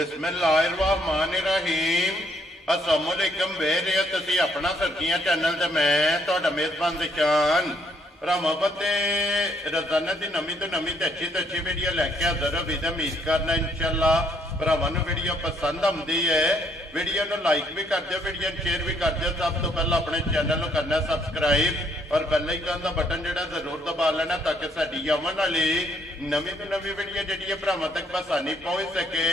बिस्मिल्लाहिर्रहमानिर्रहीम अस्सलामुअलैकुम बेरे तुसी अपना सर्दियां चैनल ते मैं तुहाडा मेज़बान दिशान भरावां बते रोजाना दी नवीं तो अच्छी वीडियो लैके हाज़र हो। उम्मीद करना इंशाअल्लाह भरावां नूं वीडियो पसंद आउंदी है। वीडियो नूं लाइक भी कर दिओ, वीडियो शेयर भी कर दिओ। सब तो पहला अपने चैनल नूं करना सब्सक्राइब और बेल आइकन दा बटन जिहड़ा जरूर दबा लेना ताकि साडी आउण वाली नवीं तो नवीं वीडियो जिहड़ी है भरावां तक आसानी पहुंच सके।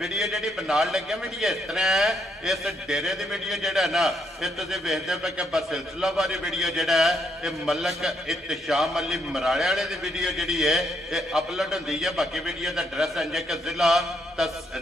वीडियो जिहड़ी बनाण लगे वीडियो इस तरह है, इस डेरे दी वीडियो जिहड़ा है ना ये तुसीं वेखदे पे कि बसिलसिला वाली वीडियो जिहड़ा है ये मलक इत्तिशाम अली मराले वाले दी वीडियो जिहड़ी है ये अपलोड हुंदी है। बाकी वीडियो दा एड्रैस है कि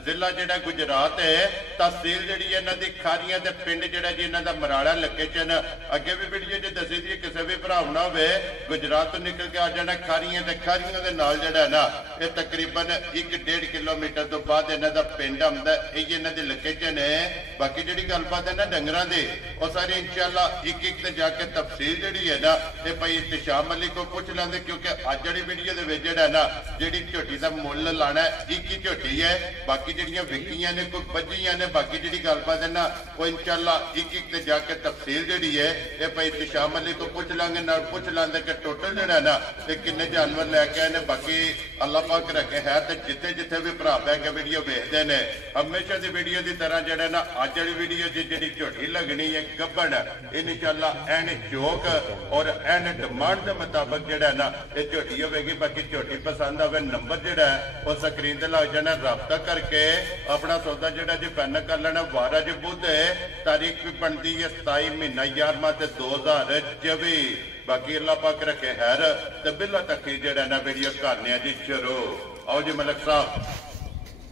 जिला जिहड़ा गुजरात है, तहसील जिहड़ी है इन्हां दी खारियां ते पिंड जिहड़ा जी इन्हां दा मराला लोकेशन। अगे भी वीडियो च दसी दी किसी भी भरावना होवे गुजरात तो निकल के आ जाना खारियां ते खारियां दे नाल जिहड़ा है ना ये तकरीबन 1-1.5 किलोमीटर तो बाद इन्हां दा पिंड आउंदा है। ये इन्हां दी लोकेशन है। बाकी जिहड़ी गलबात है ना डंगरां दी वो सारी इंशाअल्लाह एक ते जाके तफसील जिहड़ी है ना ये भाई इत्तिशाम अली को पूछ लेंदे, क्योंकि अज वाली वीडियो दे विच जिहड़ा ना जिहड़ी झोटी दा मुੱਲ लाना एक ही झोटी है। बाकी जिहड़ियां विकियां ने कोई बजियां ने बाकी जिहड़ी गलबात है ना वो इंशाअल्लाह एक ते जाके तफसील जिहड़ी है ये भाई इत्तिशाम अली को पूछ लांगे। नाल पूछ लांदे कि टोटल जिहड़ा ना ये किन्ने जानवर लैके आए ने। बाकी अल्लाह पाक रखे है ते जिथे जिथे भी भरा पै के वीडियो वेखदे ने हमेशा दी वीडियो की तरह जिहड़ा ना अज वाली वीडियो जिहड़ी झोटी लगनी है गब्बन इंशाअल्लाह एन चौक और एन डिमांड के मुताबिक जिहड़ा ना ये झोटी होगी। बाकी झोटी पसंद आवे नंबर जिहड़ा है वो स्क्रीन ते लग जाना, राबता करके अपना सौदा जिहड़ा जी फाइनल कर लेना। 12 जी बुध है, तारीख भी बनती है 27 महीना 11वां 2024। बाकी अल्लाह पाक रखे हैर ते बिल्ला तक जिहड़ा ना वीडियो करने जी शुरू। आओ जी मलक साहब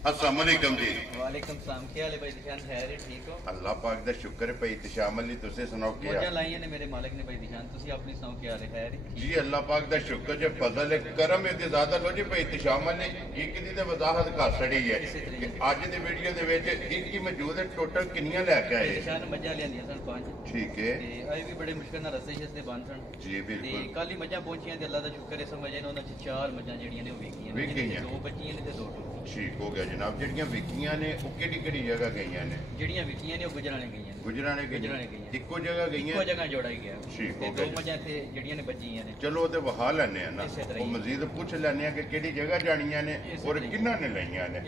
अस्सलाम वालेकुम जी। वालेकुम सलाम। क्या हाल है भाई दिशान? खैर है, ठीक हो? अल्लाह पाक दा शुक्र है भाई इत्तिशाम अली तुसी सुनाओ क्या मौजा लाईयां ने मेरे मालिक ने भाई दिशान, तुसी अपनी सुनाओ क्या हाल है? खैर है जी। अल्लाह पाक दा शुक्र जे फजल है करम है ते ज्यादा लो जी भाई इत्तिशाम अली एक दी ते वजाहत कर छड़ी है कि आज दी वीडियो दे विच एक ही मौजूद है। टोटल कितनियां लेके आए? दिशान मज्जा लियांदियां सन 5। ठीक है। ते अजे भी बड़े मुश्किल नाल रस्ते शस्ते बंद सन जी बिल्कुल। ते कल ही मज्जा पहुंचियां ते अल्लाह दा शुक्र है समझ आए उन्हां च 4 मज्जा जेड़ियां ने ओ वेखियां ने, 2 बच्चियां ने ते 2 टुक्की। ठीक हो गया जनाब। जेड़ियां विकियां ने वो केड़ी जगह गईयां ने? जेड़ियां विकियां ने ओ गुजराने गईयां ने। गुजराने गईयां इक्को जगह गईयां, इक्को जगह जोड़ाई गया। ठीक हो ते गया। 2 मज्जा थे जेड़ियां ने बच्चियां ने। चलो ते वहा लेने ना वो मजीद पूछ लेने कि केड़ी जगह जानियां ने और किन्ना ने लईयां ने।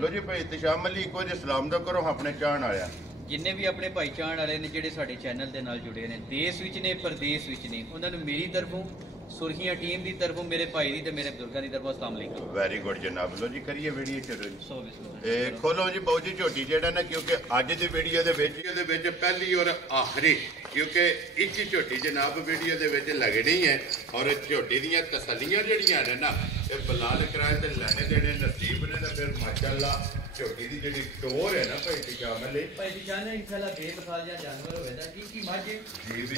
लो जी भाई इत्तिशाम अली इको जे सलाम दा करो अपने चाहण आया जिन्ने भी अपने भाई चाहण वाले ने जेडे साडे चैनल दे नाल जुड़े ने देश विच ने परदेश विच ने उन्हां नूं मेरी तरफों सुर्खियां टीम की तरफों मेरे भाई दी ते मेरे बुजुर्गां दी तरफों अस्सलाम वालेकुम। वेरी गुड जनाब। लो जी करिए वीडियो चलो जी। बिस्मिल्लाह खोलो जी बहुत जी झोटी जेड़ा ना, क्योंकि अज दी वीडियो दे विच पहली और आखिरी क्योंकि एक ही झोटी जनाब वीडियो दे विच लगनी है और झोटी दीयां तसल्लियां जड़ियां ने ना ये बलाल कराए ते लैने देने नसीब ने। ते फिर माशाअल्लाह झोटी दी जेड़ी टोर है ना भाई इत्तिशाम अली भाई दिशान इंशाअल्लाह बेमिसाल जिहा जानवर होवेगा की मझ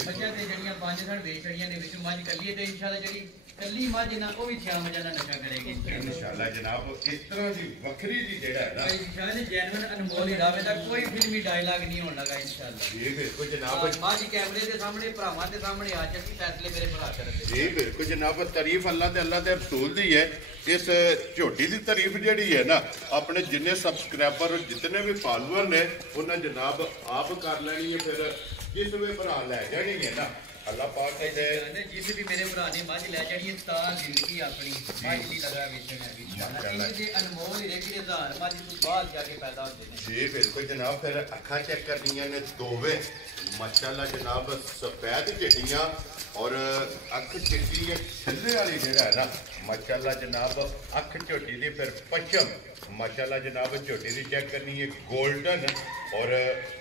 मझां ते जड़ियां 5 सन दे छड़ियां ने विच मझ कल्ली ते इंशाअल्लाह जेड़ी कल्ली मझ ना ओ भी 6 मझां दा नशा करेगी इंशाअल्लाह जनाब। इस तरह दी वखरी दी जेड़ा है ना भाई दिशान जेन्युइन अनमोल ही रावे दा कोई फिल्मी डायलॉग नहीं होने लगा इंशाअल्लाह। जी बिल्कुल जनाब। मझ कैमरे दे सामने भरावां दे सामने आ चुकी, फैसले मेरे भरा करदे। जी बिल्कुल जनाब। तारीफ अल्लाह ते रसूल दी है। इस झोटी की तारीफ जी है ना अपने जिन्ने सबसक्राइबर जितने भी फॉलोअर ने उन्हें जनाब आप कर लेनी है। फिर जिस भी भरा लै जानी है ना अल्लाह पाक जिस भी मेरे भरा ने मझ लै जानी है तां जिंदगी अपनी मझ दी लगा वेचण है अनमोल ही रेखी हजार मझ तो बाद जाके पैदा होते हैं। जी बिल्कुल जनाब। फिर अखा चेक करनियां ने दोवे माशाअल्लाह जनाब सफेद चिट्टियां और अख चिट्टी छिल्ले वाली जेड़ा है ना माशाअल्लाह जनाब अख झोटी दी फिर पश्चिम माशाअल्लाह जनाब झोटी दी चेक करनी है गोल्डन और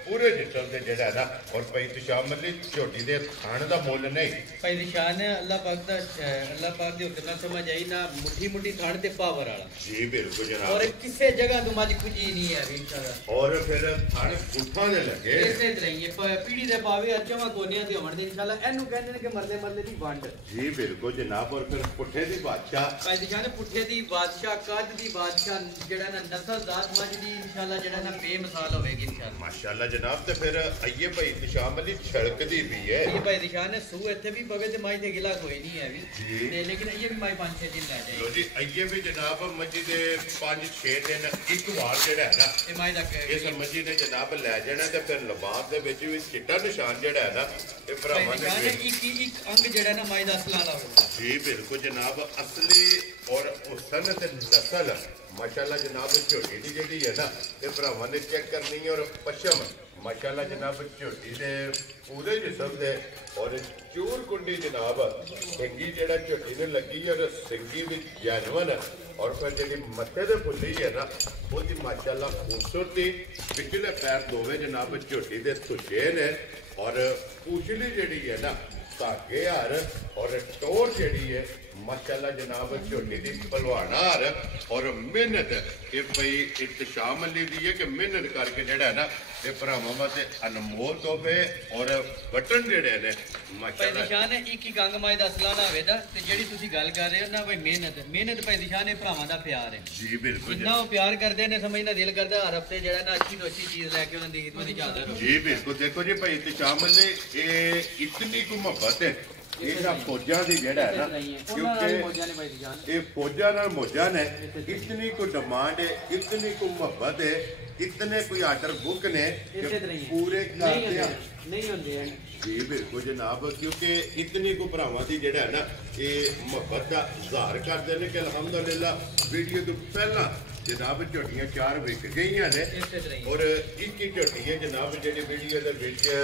पूरे जिस्म से जेड़ा है ना। और भाई इत्तिशाम अली झोटी दे खाने दा मुੱਲ नहीं भाई निशान अल्लाह पाक दा अल्लाह पाक दी हुक्म समझ आई ना मुट्ठी खाने ते पावर वाला। जी बिल्कुल जनाब। और किसी जगह तो मज खुजी नहीं है इंशाअल्लाह। और फिर थाने पुठा दे लगे इसे तरह ही पीढ़ी दे पावे अचवा कोनियां ते होण दी इंशाअल्लाह एनु कहंदे ने कि मरले दी वंड। जी बिल्कुल जनाब। और फिर पुठे दी बादशाह भाई निशान पुठे दी बादशाह कद दी बादशाह जेड़ा ना नस्ल जात मज दी इंशाअल्लाह जेड़ा ना बेमिसाल होवेगी इंशाअल्लाह माशाअल्लाह जनाब। ते फिर आइए भाई इत्तिशाम अली छड़क दी भी है। ये भाई निशान है सू इत्थे भी पवे ते माई ते गिला कोई नहीं है भी ते लेकिन ये भी माई 5-6 दिन लै जाए लो जी अइये भी जनाब मजी दे 5-6 दिन एक वार जेड़ा है ना ये माई तक इस मजी ने जनाब लै जाना ते फिर लबास दे विच भी चिट्टा निशान जेड़ा है ना ये भरावां ने एक अंग जेड़ा ना माई दा असला ला जी बिल्कुल जनाब असली और हुसन ते नस्ल माशाल्लाह जनाब झोटी दी जेहड़ी है ना ये भरावां ने चेक करनी है और पश्चिम माशाल्लाह जनाब झोटी दे पूरे जिसम दे और चूर कुंडी जनाब सिंगी जेड़ा झोटी ने लगी और सिंगी भी जैनवन और फिर जी मत्थे दे फुल्ली है ना वो माशाल्लाह खूबसूरती पिछले पैर दोवे जनाब झोटी दे तुझे ने और पूछली जेड़ी है ना धागे हार और टोर जेड़ी है माशाल्लाह जनाब झोटी दी पलवानार और मेहनत ये भाई इत्तशाम अली दी है कि मेहनत करके जेड़ा है ना ये भरावां वास्ते अनमोल तोहफे और बटन जेड़े ने माशाल्लाह निशान है एक अंग माई दा असला ना होवे दा ते जेड़ी तुसी गल कर रहे हो ना भाई मेहनत भाई निशान है भरावां दा प्यार है जी बिल्कुल इतना वो प्यार करदे ने समझना दिल करदा हर हफ्ते जेड़ा ना अच्छी तो अच्छी चीज लेके उन्हां दी खिदमत च हाजिर हो जी बिल्कुल देखो जी भाई इत्तशाम अली ये इतनी को मोहब्बत है ਇਹਨਾਂ ਫੌਜਾਂ ਦੀ ਜਿਹੜਾ ਹੈ ਨਾ ਕਿਉਂਕਿ ਇਹ ਫੌਜਾਂ ਨਾਲ ਮੌਜਾਂ ਨੇ ਇਤਨੀ ਕੋ ਡਿਮਾਂਡ ਹੈ ਇਤਨੀ ਕੋ ਮੁਹੱਬਤ ਹੈ ਇਤਨੇ ਕੋਈ ਆਰਡਰ ਬੁੱਕ ਨੇ ਪੂਰੇ ਕਰਦੇ ਆ ਨਹੀਂ ਹੁੰਦੇ ਹਨ ਜੀ ਬਿਲਕੁਲ ਜਨਾਬ ਕਿਉਂਕਿ ਇਤਨੀ ਕੋ ਭਰਾਵਾਂ ਦੀ ਜਿਹੜਾ ਹੈ ਨਾ ਇਹ ਮੁਹੱਬਤ ਦਾ ਇਜ਼ਹਾਰ ਕਰਦੇ ਨੇ ਕਿ ਅਲਹਮਦੁਲਿਲਾ ਵੀਡੀਓ ਤੋਂ ਪਹਿਲਾਂ जनाब झोटियां 4 विक गई ने और एक ही झोटी है जनाब जी वीडियो के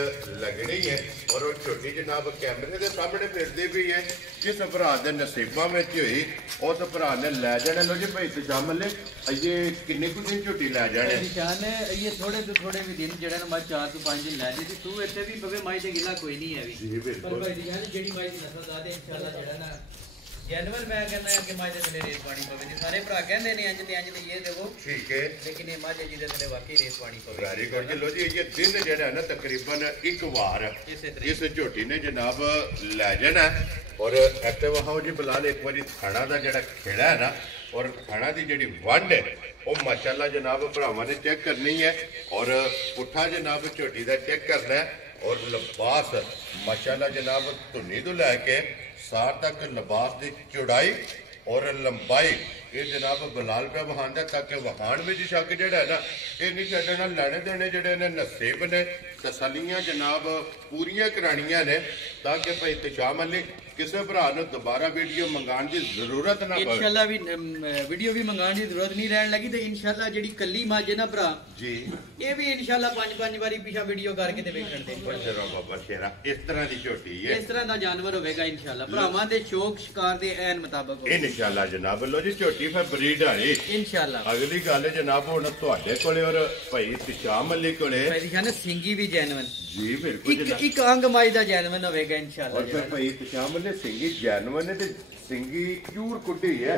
लगनी है और वो झोटी जनाब कैमरे के सामने फिरती भी है जिस भरा के नसीबा में हुई उस भरा ने लै जाने लो जी भाई इंतजाम ले ये किन्ने कुछ दिन झोटी लै जाने निशान है ये थोड़े तो थोड़े भी दिन जेड़ा ना 4 to 5 दिन लै दी तू इत्थे भी पवे माई ते गिला कोई नहीं है जी बिल्कुल पर भाई निशान जेड़ी माई दी नस्ल दादे इंशाल्लाह जेड़ा ना जानवर मैं कहना है कि माजे थले रेत पानी पवे सारे भरा कहंदे ने अंज ते ये देखो ठीक है लेकिन ये माजे जी दे थले वाकई रेत पानी पवे वेरी गुड जी लो जी ये दिन जेड़ा है ना तकरीबन एक बार इस झोटी ने जनाब लै जाना और ऐसे वहां जी बिलाल एक बार थाना का जेड़ा खेड़ा है ना और थाना की जेड़ी वंड है वो माशाल्लाह जनाब भरावां ने चेक करनी है और पुट्ठा जनाब झोटी का चेक करना है और लिबास माशाल्लाह जनाब धुनी तो लैके सार तक लिबास की चौड़ाई और लंबाई ये जनाब बिलाल पे वहांदा ताकि वहान में शक जेड़ा है ना ये नहीं छड्डना लैने देने जेड़े ने नसीब ने तसलियां जनाब पूरियां करानियां ने ताकि भाई इंतजाम अली किसी भरा ने दोबारा वीडियो मंगाने की जरूरत ना पवे इंशाल्लाह भी वीडियो भी मंगाने की जरूरत नहीं रहन लगी तो इंशाल्लाह जेड़ी कल्ली माजे ना भरा जी ये भी इंशाल्लाह 5-5 बारी पीछा वीडियो करके ते वेखण दे बशरा बाबा शेरा इस तरह की झोटी है इस तरह दा जानवर होवेगा इंशाल्लाह भरावां दे शौक शिकार दे ऐन मुताबिक इंशाल्लाह जनाब लो जी झोटी फिर ब्रीड वाली इंशाल्लाह अगली गल जनाब हुण तुहाडे कोले और भाई इंतजाम अली कोले भाई दिखाने सिंगी भी जैनवन जी बिल्कुल एक अंग माई दा जैनवन होवेगा इंशाल्लाह और फिर भाई इंतजाम अली सिंगी जैनवन है ते सिंगी चूर कुड्डी है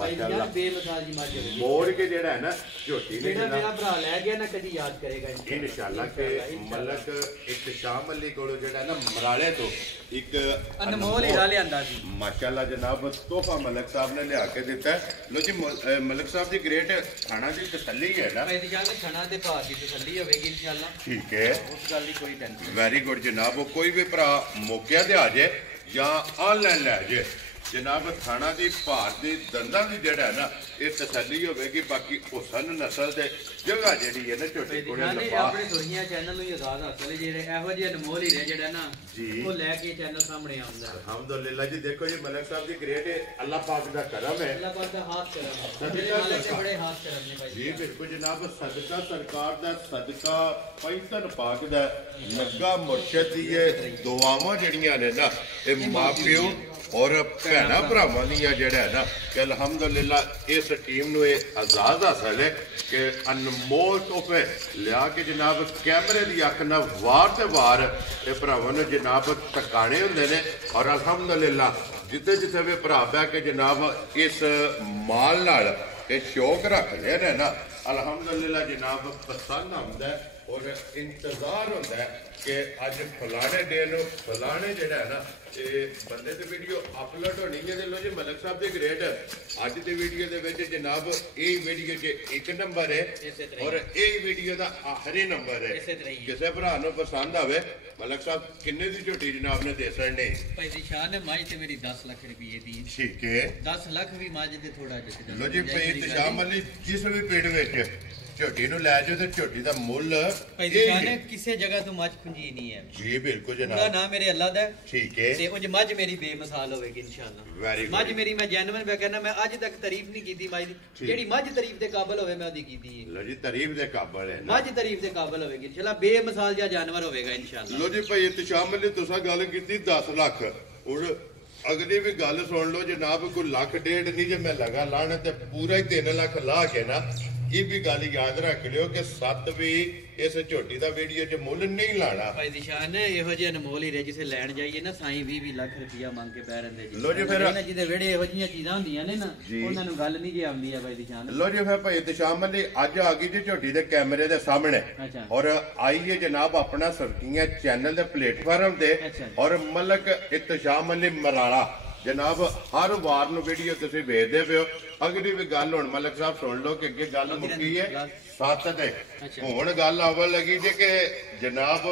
माशाल्लाह बेमिसाल जी माजे मोड़ के जेड़ा है ना झोटी ने जेड़ा मेरा भरा ले गया ना कदी याद करेगा इंशाल्लाह के मलक इंतजाम अली कोलो जेड़ा ना मराले तो एक अनमोल हीरा लियांदा सी माशाल्लाह जनाब तोहफा मलक साहब ने लिया के दिता है लो जी मलक साहब दी ग्रेट खाना दी तसल्ली है ना मैं जान खाना ते भार दी तसल्ली होवेगी इंशाल्लाह ठीक है उस गल दी कोई टेंशन वेरी गुड जनाब कोई भी भरा मौके ते आ जाए या ऑनलाइन लै जाए जनाब थाना की भार की दंदा की जेड़ा है ना ये तसल्ली होगी बाकी हुसन नस्ल के जगह जी है ना छोटे अपने सुरखियां चैनल आजाद हासिल जेडे एहो जे अनमोल हीरे जेड़ा ना जी वो लेके चैनल सामने आउंदा अल्हम्दुलिल्लाह जी देखो जी मलिक साहब की ग्रेट अल्लाह पाक दा करम है अल्लाह पाक दा हाथ करम है बड़े हाथ करम ने भाई जी बिल्कुल जनाब सदका सरकार दा सदका पैंतन पाक दा लगा मुर्शिद दी दुआवां जड़ियां ने ना ये मां प्यो और भैना भरावां दियां जेड़ा है ना कि अल्हम्दुलिल्लाह इस टीम नूं आजाद हासिल है कि अनमोल तोहफे लिया के जनाब कैमरे की अख ना वार ते वार ये भरावां नूं जनाब टकाने हुंदे ने और अल्हम्दुलिल्लाह जिथे जिथे भी भरा पै के जनाब इस माल नाल ये शौक रखते हैं ना अल्हम्दुलिल्लाह जनाब पसंद आउंदा है ਔਰ ਇੰਤਜ਼ਾਰ ਹੁੰਦਾ ਹੈ ਕਿ ਅੱਜ ਫਲਾਣੇ ਡੇ ਨੂੰ ਫਲਾਣੇ ਜਿਹੜਾ ਹੈ ਨਾ ਇਹ ਬੰਦੇ ਦੀ ਵੀਡੀਓ ਅਪਲੋਡ ਹੋਣੀ ਹੈ। ਤੇ ਲੋ ਜੀ ਮਲਕ ਸਾਹਿਬ ਦੇ ਗ੍ਰੇਡ ਅੱਜ ਦੀ ਵੀਡੀਓ ਦੇ ਵਿੱਚ ਜਨਾਬ ਇਹ ਵੀਡੀਓ 'ਚ 1 ਨੰਬਰ ਹੈ ਔਰ ਇਹ ਵੀਡੀਓ ਦਾ ਆਖਰੀ ਨੰਬਰ ਹੈ। ਕਿਸੇ ਭਰਾ ਨੂੰ ਪਸੰਦ ਆਵੇ ਮਲਕ ਸਾਹਿਬ ਕਿੰਨੇ ਦੀ ਝੋਟੀ ਜਨਾਬ ਨੇ ਦੇ ਸਕਦੇ? ਭਾਈ ਦੀ ਸ਼ਾਨ ਹੈ ਮੱਝ ਤੇ ਮੇਰੀ 10 ਲੱਖ ਰੁਪਏ ਦੀ। ਠੀਕ ਹੈ 10 ਲੱਖ ਵੀ ਮੱਝ ਦੇ ਥੋੜਾ ਜਿਹਾ। ਲੋ ਜੀ ਭਾਈ ਇੰਤਜ਼ਾਮ ਵਾਲੀ ਜਿਸ ਵੀ ਪੇੜ ਵਿੱਚ ਝੋਟੀ ਨੂੰ ਲੈ ਜਾਓ ਤੇ ਝੋਟੀ ਦਾ ਮੁੱਲ ਭਾਈ ਦੀ ਸ਼ਾਨ ਹੈ ਕਿਸੇ ਜਗ੍ਹਾ ਤੋਂ ਮੱਝ ਖੁੰਜੀ ਨਹੀਂ ਹੈ ਜੀ ਬਿਲਕੁਲ ਉਹਦਾ ਜਨਾਬ। ਨਾਮ ਮੇਰੇ ਅੱਲਾ ਦਾ ਹੈ। ਠੀਕ ਹੈ ਤੇ ਉਹ ਮੱਝ ਮੇਰੀ ਬੇਮਿਸਾਲ ਹੋਵੇਗੀ ਇਨਸ਼ਾਅੱਲਾ। ਵੈਰੀ ਮੱਝ ਮੇਰੀ ਮੈਂ ਜੈਨੂਇਨ ਮੈਂ ਕਹਿੰਦਾ ਮੈਂ ਅੱਜ ਤੱਕ ਤਾਰੀਫ ਨਹੀਂ ਕੀਤੀ ਮੱਝ ਦੀ। ਜਿਹੜੀ ਮੱਝ ਤਾਰੀਫ ਦੇ ਕਾਬਲ ਹੋਵੇ ਮੈਂ ਉਹਦੀ ਕੀਤੀ ਹੈ। ਲੋ ਜੀ ਤਾਰੀਫ ਦੇ ਕਾਬਲ ਹੈ ਮੱਝ ਤਾਰੀਫ ਦੇ ਕਾਬਲ ਹੋਵੇਗੀ ਇਨਸ਼ਾਅੱਲਾ। ਬੇਮਿਸਾਲ ਜਿਹਾ ਜਾਨਵਰ ਹੋਵੇਗਾ ਇਨਸ਼ਾਅੱਲਾ। ਲੋ ਜੀ ਭਾਈ ਇੰਤਜ਼ਾਮ ਵਾਲੀ ਤੁਸੀਂ ਗੱਲ ਕੀਤੀ 10 ਲੱਖ ਹੁਣ ਅਗਲੀ ਵੀ ਗੱਲ ਸੁਣ ਲਓ ਜਨਾਬ ਕੋਈ ਲੱਖ ਡੇਢ ਨਹੀਂ ਜੇ ਮੈਂ ਲਗਾ ਲਾਣ ਤੇ ਪੂਰਾ ਹੀ 3 ਲੱਖ ਲਾ ਕੇ ਨਾ ਇਹ ਵੀ ਗੱਲ ਯਾਦ ਰੱਖ ਲਿਓ ਕਿ 7 ਵੀ ਇਸ ਝੋਟੀ ਦਾ ਵੀਡੀਓ 'ਚ ਮੁੱਲ ਨਹੀਂ ਲਾਣਾ। ਭਾਈ ਦੀ ਸ਼ਾਨ ਹੈ ਇਹੋ ਜਿਹੇ ਅਨਮੋਲ ਹੀਰੇ ਜਿਸੇ ਲੈਣ ਜਾਈਏ ਨਾ ਸਾਈਂ 20 ਲੱਖ ਰੁਪਇਆ ਮੰਗ ਕੇ ਪੈ ਰਹਿੰਦੇ ਜੀ। ਲੋ ਜੀ ਫਿਰ ਜਿਹਦੇ ਵਿਹੜੇ ਇਹੋ ਜਿਹੀਆਂ ਚੀਜ਼ਾਂ ਹੁੰਦੀਆਂ ਨੇ ਨਾ ਉਹਨਾਂ ਨੂੰ ਗੱਲ ਨਹੀਂ ਜੇ ਆਉਂਦੀ ਆ ਭਾਈ ਦੀ ਸ਼ਾਨ। ਲੋ ਜੀ ਫਿਰ ਭਾਈ ਇੰਤਜ਼ਾਮ ਵਾਲੀ ਅੱਜ ਆ ਗਈ ਜੀ ਝੋਟੀ ਦੇ ਕੈਮਰੇ ਦੇ ਸਾਹਮਣੇ ਔਰ ਆਈਏ ਜਨਾਬ ਆਪਣਾ ਸਰਕੀਆਂ ਚੈਨਲ ਦੇ ਪਲੇਟਫਾਰਮ ਤੇ ਔਰ ਮਲਕ ਇੰਤਜ਼ਾਮ ਵਾਲੀ ਮਰਾਲਾ ਜਨਾਬ ਹਰ ਵਾਰ ਨੂੰ ਵੀਡੀਓ ਤੁਸੀਂ ਵੇਖਦੇ ਪਿਓ। ਅਗਲੀ ਵੀ ਗੱਲ ਹੁਣ ਮਲਕ ਸਾਹਿਬ ਸੁਣ ਲਓ ਕਿ ਅੱਗੇ ਗੱਲ ਮੁੱਕੀ ਹੈ 7 ਤੇ ਹੁਣ ਗੱਲ ਆਵਣ ਲੱਗੀ ਜੇ ਕਿ ਜਨਾਬ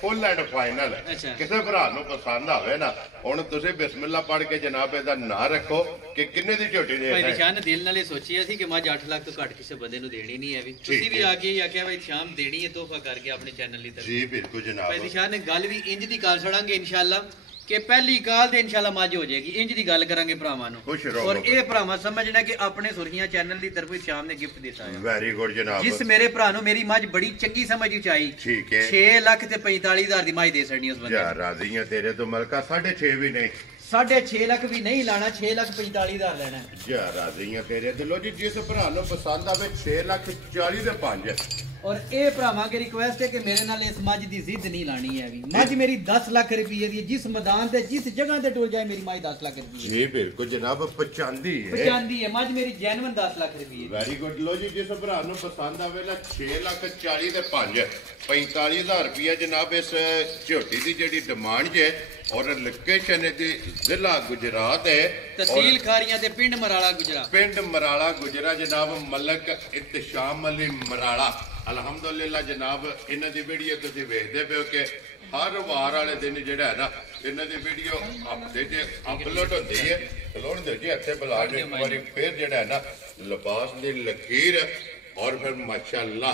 ਫੁੱਲ ਐਂਡ ਫਾਈਨਲ ਕਿਸੇ ਭਰਾ ਨੂੰ ਪਸੰਦ ਆਵੇ ਨਾ ਹੁਣ ਤੁਸੀਂ ਬਿਸਮਿਲ੍ਲਾ ਪੜ੍ਹ ਕੇ ਜਨਾਬ ਇਹਦਾ ਨਾਂ ਰੱਖੋ ਕਿ ਕਿੰਨੇ ਦੀ ਝੋਟੀ ਦੇ। ਭਾਈ ਨਿਸ਼ਾਨ ਦਿਲ ਨਾਲੇ ਸੋਚਿਆ ਸੀ ਕਿ ਮੱਝ 8 ਲੱਖ ਤੋਂ ਘੱਟ ਕਿਸੇ ਬੰਦੇ ਨੂੰ ਦੇਣੀ ਨਹੀਂ ਹੈ ਵੀ ਤੁਸੀਂ ਵੀ ਆ ਕੇ ਆਖਿਆ ਭਾਈ ਸ਼ਾਮ ਦੇਣੀ ਹੈ ਤੋਹਫਾ ਕਰਕੇ ਆਪਣੇ ਚੈਨਲ ਲਈ। ਜੀ ਬਿਲਕੁਲ ਜਨਾਬ। ਭਾਈ ਨਿਸ਼ਾਨ ਨੇ ਗੱਲ ਵੀ ਇੰਜ ਦੀ ਕਰ ਛੜਾਂਗੇ ਇਨਸ਼ਾਅੱਲਾ ਕਿ ਪਹਿਲੀ ਕਾਲ ਤੇ ਇਨਸ਼ਾਅੱਲਾ ਮੱਝ ਹੋ ਜਾਏਗੀ। ਇੰਜ ਦੀ ਗੱਲ ਕਰਾਂਗੇ ਭਰਾਵਾਂ ਨੂੰ ਔਰ ਇਹ ਭਰਾਵਾਂ ਸਮਝਣਾ ਕਿ ਆਪਣੇ ਸੁਰਖੀਆਂ ਚੈਨਲ ਦੀ ਤਰਫੋਂ ਸ਼ਾਮ ਨੇ ਗਿਫਟ ਦਿੱਤਾ ਹੈ। ਵੈਰੀ ਗੁੱਡ ਜਨਾਬ। ਜਿਸ ਮੇਰੇ ਭਰਾ ਨੂੰ ਮੇਰੀ ਮੱਝ ਬੜੀ ਚੰਗੀ ਸਮਝ ਵਿੱਚ ਆਈ ਠੀਕ ਹੈ 6 ਲੱਖ ਤੇ 45,000 ਦੀ ਮੱਝ ਦੇ ਛੱਡਣੀ ਉਸ ਬੰਦੇ ਯਾਰ ਰਾਜ਼ੀਆਂ ਤੇਰੇ ਤੋਂ ਮਲਕਾ 6.5 ਵੀ ਨਹੀਂ 6.5 ਲੱਖ ਵੀ ਨਹੀਂ ਲਾਣਾ 6 ਲੱਖ 45,000 ਲੈਣਾ ਯਾਰ ਰਾਜ਼ੀਆਂ ਤੇਰੇ ਦਿਲੋਂ ਜੀ ਜਿਸ ਭਰਾ ਨੂੰ ਪਸੰਦ ਆਵੇ 6 ਲੱਖ 40 ਦੇ 5 ਔਰ ਇਹ ਭਰਾਵਾਂ ਕੀ ਰਿਕੁਐਸਟ ਹੈ ਕਿ ਮੇਰੇ ਨਾਲ ਇਸ ਮੱਝ ਦੀ ਜ਼ਿੱਦ ਨਹੀਂ ਲਾਣੀ ਹੈਗੀ। ਮੱਝ ਮੇਰੀ 10 ਲੱਖ ਰੁਪਏ ਦੀ ਜਿਸ ਮੈਦਾਨ ਤੇ ਜਿਸ ਜਗ੍ਹਾ ਤੇ ਟੁਰ ਜਾਏ ਮੇਰੀ ਮੱਝ 10 ਲੱਖ ਰੁਪਏ ਜੀ ਬਿਲਕੁਲ ਜਨਾਬ 95 ਹੈ 95 ਹੈ ਮੱਝ ਮੇਰੀ ਜੈਨੂਇਨ 10 ਲੱਖ ਰੁਪਏ। Very good. ਲੋ ਜੀ ਜਿਸ ਭਰਾ ਨੂੰ ਪਸੰਦ ਆਵੇ ਨਾ 6 ਲੱਖ 40 ਦੇ 5 45,000 ਰੁਪਏ ਜਨਾਬ ਇਸ ਝੋਟੀ ਦੀ ਜਿਹੜੀ ਡਿਮਾਂਡ ਹੈ ਔਰ ਲੋਕੇਸ਼ਨ ਦੀ ਜ਼ਿਲ੍ਹਾ ਗੁਜਰਾਤ ਹੈ ਤਹਿਸੀਲ ਖਾਰੀਆਂ ਤੇ ਪਿੰਡ ਮਰਾਲਾ ਗੁਜਰਾ। ਪਿੰਡ ਮਰਾਲਾ ਗੁਜਰਾ ਜਨਾਬ ਮਲਕ ਇੰਤਜ਼ਾਮ ਅਲੀ ਮਰਾਲਾ ਅਲਹਮਦੁਲਿਲਾ ਜਨਾਬ ਇਹਨਾਂ ਦੀ ਵੀਡੀਓ ਤੁਸੀਂ ਵੇਖਦੇ ਪਿਓ ਕਿ ਹਰ ਵਾਰ ਵਾਲੇ ਦਿਨ ਜਿਹੜਾ ਹੈ ਨਾ ਇਹਨਾਂ ਦੀ ਵੀਡੀਓ ਹਫਤੇ 'ਚ ਅਪਲੋਡ ਹੁੰਦੀ ਹੈ। ਲੋੜ ਦੇ ਜੀ ਇੱਥੇ ਬੁਲਾ ਕੇ ਇੱਕ ਵਾਰੀ ਫਿਰ ਜਿਹੜਾ ਹੈ ਨਾ ਲਿਬਾਸ ਦੀ ਲਕੀਰ ਔਰ ਫਿਰ ਮਾਸ਼ਾਅੱਲਾ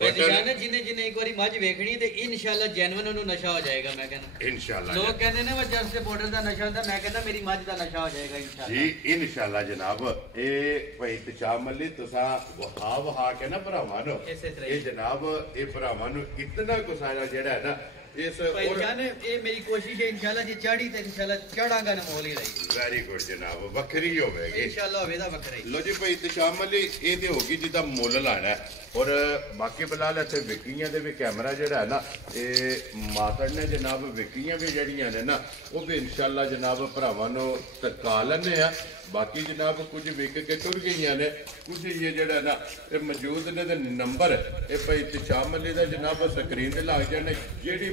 ਜਿਹਨੇ ਇੱਕ ਵਾਰੀ ਮੱਝ ਵੇਖਣੀ ਤੇ ਇਨਸ਼ਾਅੱਲਾ ਜੈਨੂਇਨ ਉਹਨੂੰ ਨਸ਼ਾ ਹੋ ਜਾਏਗਾ। ਮੈਂ ਕਹਿੰਦਾ ਇਨਸ਼ਾਅੱਲਾ ਲੋਕ ਕਹਿੰਦੇ ਨੇ ਜਸਟ ਬਾਰਡਰ ਦਾ ਨਸ਼ਾ ਹੁੰਦਾ ਮੈਂ ਕਹਿੰਦਾ ਮੇਰੀ ਮੱਝ ਦਾ ਨਸ਼ਾ ਹੋ ਜਾਏਗਾ ਇਨਸ਼ਾਅੱਲਾ ਜੀ ਇਨਸ਼ਾਅੱਲਾ ਜਨਾਬ। ਇਹ ਭਾਈ ਇੰਤਜ਼ਾਮ ਅਲੀ ਤੁਸੀਂ ਵਹਾ ਕੇ ਨਾ ਭਰਾਵਾਂ ਨੂੰ ਇਹ ਜਨਾਬ ਇਹ ਭਰਾਵਾਂ ਨੂੰ ਇਤਨਾ ਗੁਜ਼ਾਰਾ ਜਿਹੜਾ ਹੈ ਨਾ ਇਸ ਇਹ ਮੇਰੀ ਕੋਸ਼ਿਸ਼ ਹੈ ਇਨਸ਼ਾਅੱਲਾ ਜੇ ਚੜੀ ਤੇ ਇਨਸ਼ਾਅੱਲਾ ਚੜਾਂਗਾ ਨਾ ਮੋਲ ਹੀ ਰਹੀ। ਵੈਰੀ ਗੁੱਡ ਜਨਾਬ ਵੱਖਰੀ ਹੋਵੇਗੀ ਇਨਸ਼ਾਅੱਲਾ ਹੋਵੇਗਾ ਵੱਖਰਾ ਹੀ। ਲੋ ਜੀ ਭਾਈ ਇੰਤਜ਼ਾਮ ਅਲੀ ਇਹ ਤੇ ਹੋਗੀ ਜਿਹਦਾ ਮੁੱਲ ਲਾਣਾ ਔਰ ਬਾਕੀ ਬਲਾਲ ਇੱਥੇ ਵਿਕੀਆਂ ਦੇ ਵੀ ਕੈਮਰਾ ਜਿਹੜਾ ਹੈ ਨਾ ਇਹ ਮਾਤੜ ਨੇ ਜਨਾਬ ਵਿਕੀਆਂ ਵੀ ਜਿਹੜੀਆਂ ਨੇ ਨਾ ਉਹ ਵੀ ਇਨਸ਼ਾਅੱਲਾ ਜਨਾਬ ਭਰਾਵਾਂ ਨੂੰ ਤਕਾ ਲੈਣੇ ਆ। ਬਾਕੀ ਜਨਾਬ ਕੁਝ ਵਿਕ ਕੇ ਤੁਰ ਗਈਆਂ ਨੇ ਕੁਝ ਇਹ ਜਿਹੜਾ ਨਾ ਇਹ ਮੌਜੂਦ ਨੇ ਤੇ ਨੰਬਰ ਇਹ ਭਾਈ ਇੰਤਜ਼ਾਮ ਅਲੀ ਦਾ ਜਨਾਬ ਸਕਰੀਨ ਤੇ ਲੱਗ ਜਾਣੇ। ਜਿਹੜੇ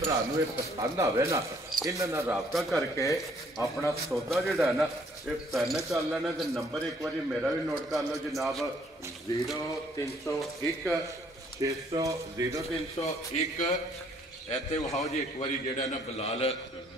ਭਰਾ ਨੂੰ ਇਹ ਪਸੰਦ ਆਵੇ ਨਾ ਇਹਨਾਂ ਨਾਲ ਰਾਬਤਾ ਕਰਕੇ ਆਪਣਾ ਸੌਦਾ ਜਿਹੜਾ ਨਾ ਇਹ ਪੈਨ ਕਰ ਲੈਣਾ ਤੇ ਨੰਬਰ ਇੱਕ ਵਾਰੀ ਮੇਰਾ ਵੀ ਨੋਟ ਕਰ ਲਓ ਜਨਾਬ 0301 600 0301 ਇੱਥੇ ਵਹਾਓ ਜੀ ਇੱਕ ਵਾਰੀ ਜਿਹੜਾ ਨਾ ਬਲਾਲ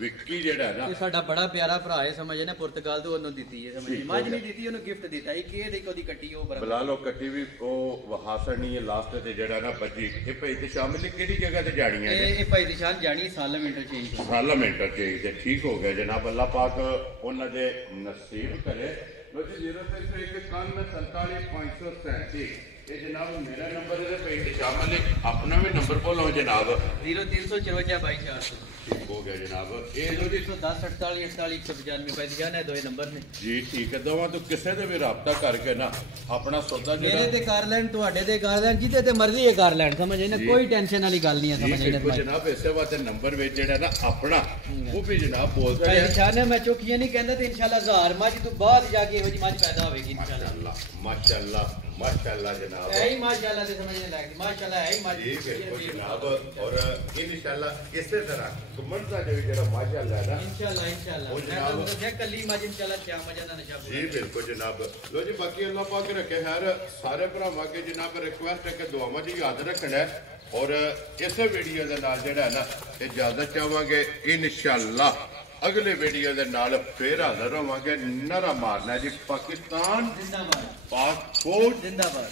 ਵਿੱਕੀ ਜਿਹੜਾ ਨਾ ਸਾਡਾ ਬੜਾ ਪਿਆਰਾ ਭਰਾ ਹੈ ਸਮਝੇ ਨਾ ਪੁਰਤਗਾਲ ਤੋਂ ਉਹਨੂੰ ਦਿੱਤੀ ਹੈ ਸਮਝੇ ਮੱਝ ਨਹੀਂ ਦਿੱਤੀ ਉਹਨੂੰ ਗਿਫਟ ਦਿੱਤਾ ਇਹ ਕਿ ਦੇਖੋ ਦੀ ਕੱਟੀ ਉਹ ਬਲਾਲ ਉਹ ਕੱਟੀ ਵੀ ਉਹ ਵਹਾਸਣੀ ਹੈ ਲਾਸਟ ਤੇ ਜਿਹੜਾ ਨਾ ਬੱਜੀ ਇਹ ਭਾਈ ਤੇ ਸ਼ਾਮਿਲ ਕਿਹੜੀ ਜਗ੍ਹਾ ਤੇ ਜਾਣੀਆਂ ਨੇ ਇਹ ਭਾਈ ਨਿਸ਼ਾਨ ਜਾਣੀ ਸਾਲਮੈਂਟਰ ਚੇਂਜ ਸਾਲਮੈਂਟਰ ਚੇਂਜ ਤੇ ਠੀਕ ਹੋ ਗਿਆ ਜਨਾਬ ਅੱਲਾਹ ਪਾਕ ਉਹਨਾਂ ਦੇ ਨਸੀਬ ਕਰੇ। ਲੋ ਜੀ 0301 ਇਹ ਜਨਾਬ ਮੇਰਾ ਨੰਬਰ ਹੈ ਭਾਈ ਇੰਤਜ਼ਾਮ ਅਲੀ ਆਪਣਾ ਵੀ ਨੰਬਰ ਬੋਲੋ ਜਨਾਬ 0354 22 400 ठीक हो गया जनाब। ये लो जी 110 48 48 195 पैसे ने दोए नंबर ने जी ठीक है। दोवां तो किसे दे भी राबता करके ना अपना सौदा मेरे ते कर लैन ਤੁਹਾਡੇ ਤੇ ਕਰ ਲੈਣ ਜਿੱਤੇ ਤੇ ਮਰਜ਼ੀ ਇਹ ਕਰ ਲੈਣ ਸਮਝ ਆਈ ਨਾ ਕੋਈ ਟੈਨਸ਼ਨ ਵਾਲੀ ਗੱਲ ਨਹੀਂ ਹੈ ਸਮਝ ਆਈ ਨਾ जनाब। इसे वास्ते नंबर ਵਿੱਚ ਜਿਹੜਾ ਨਾ ਆਪਣਾ ਉਹ ਵੀ ਜਨਾਬ ਬੋਲਦਾ ਹੈ ਨਿਸ਼ਾਨ ਮੈਂ ਚੌਕੀਆਂ ਨਹੀਂ ਕਹਿੰਦਾ ਤੇ ਇਨਸ਼ਾਅੱਲਾ 1000 ਮੱਝ ਤੋਂ ਬਾਅਦ ਜਾ ਕੇ ਇਹੋ ਜੀ ਮੱਝ ਪੈਦਾ ਹੋਵੇਗੀ ਇਨਸ਼ਾਅੱਲਾ। माशाअल्लाह माशाअल्लाह जनाब। है ही माशाअल्लाह से समझने लायक माशाअल्लाह है ही ठीक है जनाब। और इंशाअल्लाह इसी तरह घुमन का जो जरा माशाअल्लाह ना इंशाअल्लाह इंशाअल्लाह वो जनाब मैं कल्ली मज इंशाअल्लाह क्या मजा ना नशा जी बिल्कुल जनाब। लो जी बाकी अल्लाह पाक रखे हर सारे भरावां के जनाब रिक्वेस्ट है कि दुआवां जी याद रखना है। और इस वीडियो के नाल जेड़ा है ना इजाजत चाहांगे इंशाअल्लाह अगले वीडियो के नाल फिर हाजिर होवांगे। नारा मारना जी पाकिस्तान जिंदाबाद पाक फौज जिंदाबाद।